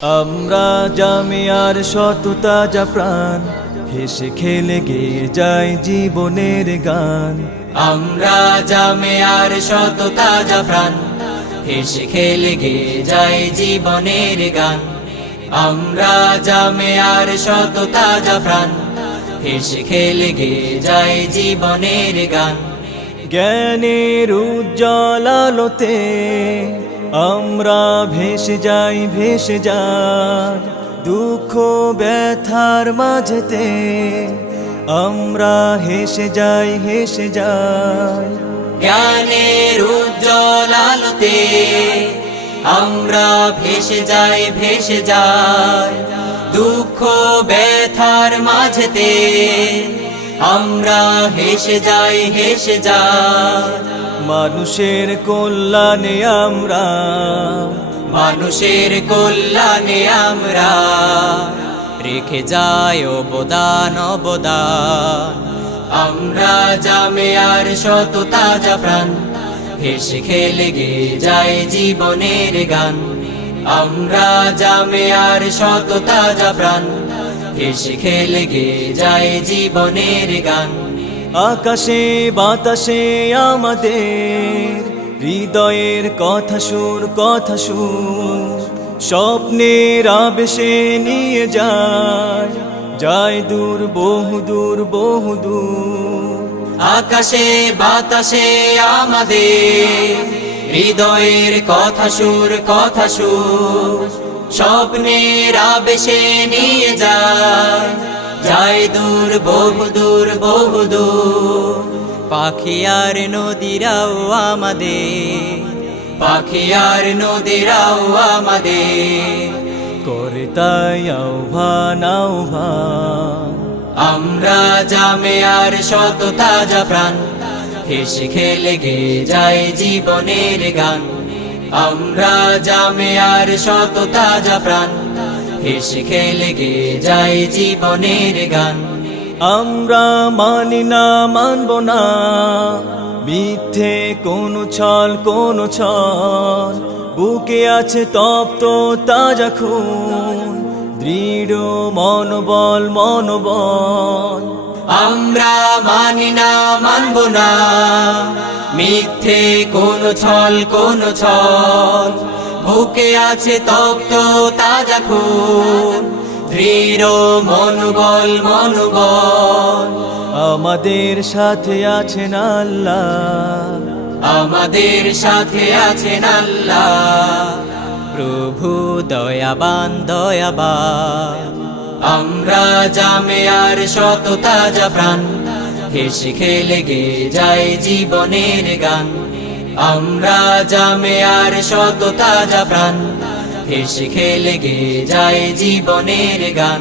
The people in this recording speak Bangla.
আমরা জামিয়ার শত তাজা প্রাণ, হেসে খেলে গেয়ে যায় জীবনের গান। আমরা জামিয়ার শত তাজা প্রাণ, হেসে খেলে গেয়ে যায় জীবনের গান। আমরা জামিয়ার শত তাজা প্রাণ, হেসে খেলে গেয়ে যায় জীবনের গান। জ্ঞানের উজ্জ্বল আলোতে আমরা ভেসে যাই দুঃখ ব্যথার মাঝেতে আমরা হেসে যাই জ্ঞানের উজ্জ্বল আলোতে আমরা ভেসে যাই দুঃখ ব্যথার মাঝেতে আমরা হেসে যাই মানুষের কল্যাণে আমরা রেখে যাই অবদান। আমরা জামিয়ার শত তাজা প্রাণ, হেসে খেলে গেয়ে যায় জীবনের গান। আমরা জামিয়ার শত তাজা প্রাণ, হেসে খেলে গেয়ে যায় জীবনের গান। আকাশে বাতাসে আমাদের হৃদয়ের কথা সুর স্বপ্নের আবেশে নিয়ে যায় দূর বহুদূর। আকাশে বাতাসে আমাদের হৃদয়ের কথা সুর স্বপ্নের আবেশে নিয়ে যায় দূর বহুদূর। পাখি আর নদীরাও আমাদের করে তাই আহ্বান। আমরা জামিয়ার শত তাজা প্রাণ, হেসে খেলে গেয়ে যায় জীবনের গান। আমরা জামিয়ার শত তাজা প্রাণ, হেসে খেলে গেয়ে যায় জীবনের গান। আমরা মানি না মানব না মিথ্যে কোনো ছল বুকে আছে তপ্ত তাজা খুন, দৃঢ় মনোবল। আমরা মানি না মানব না মিথ্যে কোনো ছল বুকে আছে তপ্ত তাজা খুন, দৃঢ় মনোবল। আমাদের সাথে আছেন আল্লাহ, প্রভু দয়াবান। আমরা জামিয়ার শত তাজা প্রাণ, হেসে খেলে গেয়ে যায় জীবনের গান। আমরা জামিয়ার শত তাজা প্রাণ, হেসে খেলে গেয়ে যায় জীবনের গান।